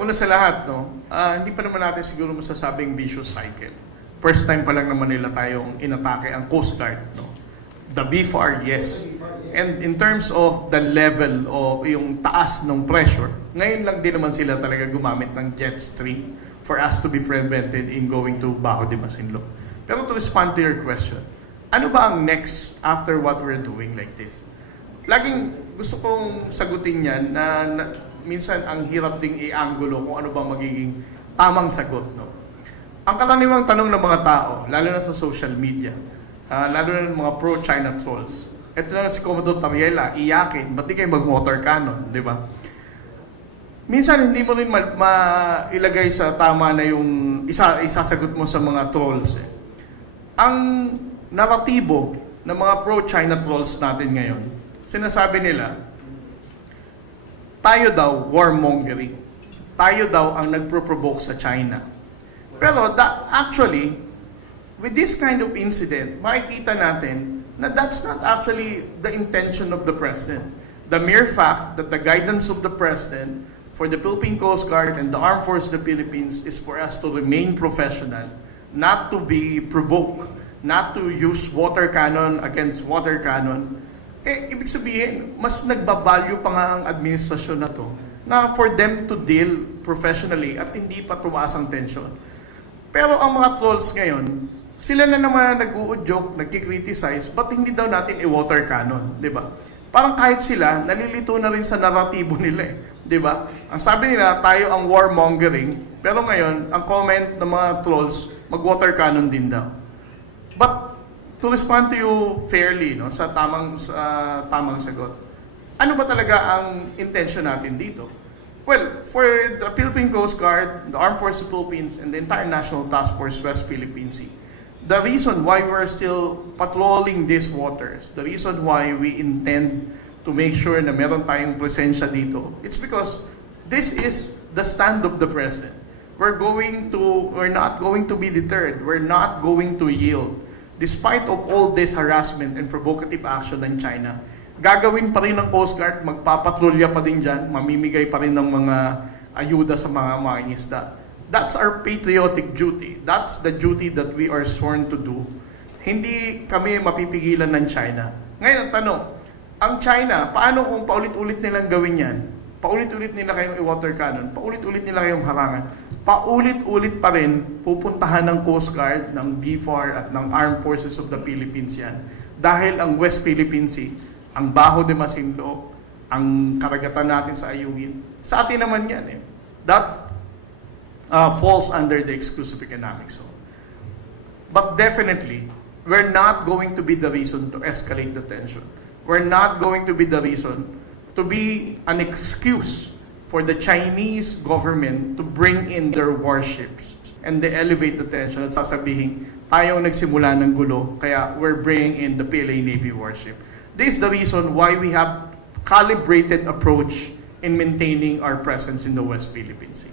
una sa lahat, no, ah, hindi pa naman natin siguro masasabing vicious cycle. First time pa lang naman nila tayong inatake ang Coast Guard. No? The BFAR, yes. And in terms of the level o yung taas ng pressure, ngayon lang din naman sila talaga gumamit ng jet stream for us to be prevented in going to Bajo de Masinloc. Pero to respond to your question, ano ba ang next after what we're doing like this? Laging gusto kong sagutin yan na, na minsan ang hirap ding i-angulo kung ano ba magiging tamang sagot. No? Ang karaniwang tanong ng mga tao, lalo na sa social media, ah, lalo na ng mga pro-China trolls, ito na si Commodore Tariela, iyakin, ba't di kayo mag-water cannon, di ba? Minsan hindi mo rin ma- mailagay sa tama na yung isa isasagot mo sa mga trolls. Eh. Ang naratibo ng mga pro-China trolls natin ngayon, sinasabi nila, tayo daw warmongering. Tayo daw ang nagpro-provoke sa China. Pero that, actually, with this kind of incident, makikita natin na that's not actually the intention of the President. The mere fact that the guidance of the President for the Philippine Coast Guard and the Armed Forces of the Philippines is for us to remain professional, not to be provoked, not to use water cannon against water cannon, eh, ibig sabihin, mas nagbabalyo pa nga ang administrasyon na to na for them to deal professionally at hindi pa tumaas ang tension. Pero ang mga trolls ngayon, sila na naman ang nag-uudyok, nagkikriticize, ba't hindi daw natin i-water cannon, di ba? Parang kahit sila, nalilito na rin sa naratibo nila eh, di ba? Ang sabi nila, tayo ang warmongering, pero ngayon, ang comment ng mga trolls, mag-water cannon din daw. But to respond to you fairly no sa tamang sa tamang sagot. Ano ba talaga ang intention natin dito? Well, for the Philippine Coast Guard, the Armed Forces of Philippines, and the entire National Task Force West Philippine Sea, the reason why we're still patrolling these waters, the reason why we intend to make sure na meron tayong presensya dito, it's because this is the stand of the President. We're going to, we're not going to be deterred. We're not going to yield despite of all this harassment and provocative action ng China, gagawin pa rin ng Coast Guard, magpapatrolya pa din dyan, mamimigay pa rin ng mga ayuda sa mga mga isda. That's our patriotic duty. That's the duty that we are sworn to do. Hindi kami mapipigilan ng China. Ngayon, ang tanong, ang China, paano kung paulit-ulit nilang gawin yan? Paulit-ulit nila kayong i-water cannon, paulit-ulit nila kayong harangan, paulit-ulit pa rin pupuntahan ng Coast Guard, ng BFAR at ng Armed Forces of the Philippines yan. Dahil ang West Philippine Sea, ang Bajo de Masinloc, ang karagatan natin sa Ayungin, sa atin naman yan eh. That uh, falls under the exclusive economic zone. But definitely, we're not going to be the reason to escalate the tension. We're not going to be the reason to be an excuse for the Chinese government to bring in their warships and they elevate the tension at sasabihin, tayo ang nagsimula ng gulo, kaya we're bringing in the PLA Navy warship. This is the reason why we have calibrated approach in maintaining our presence in the West Philippine Sea.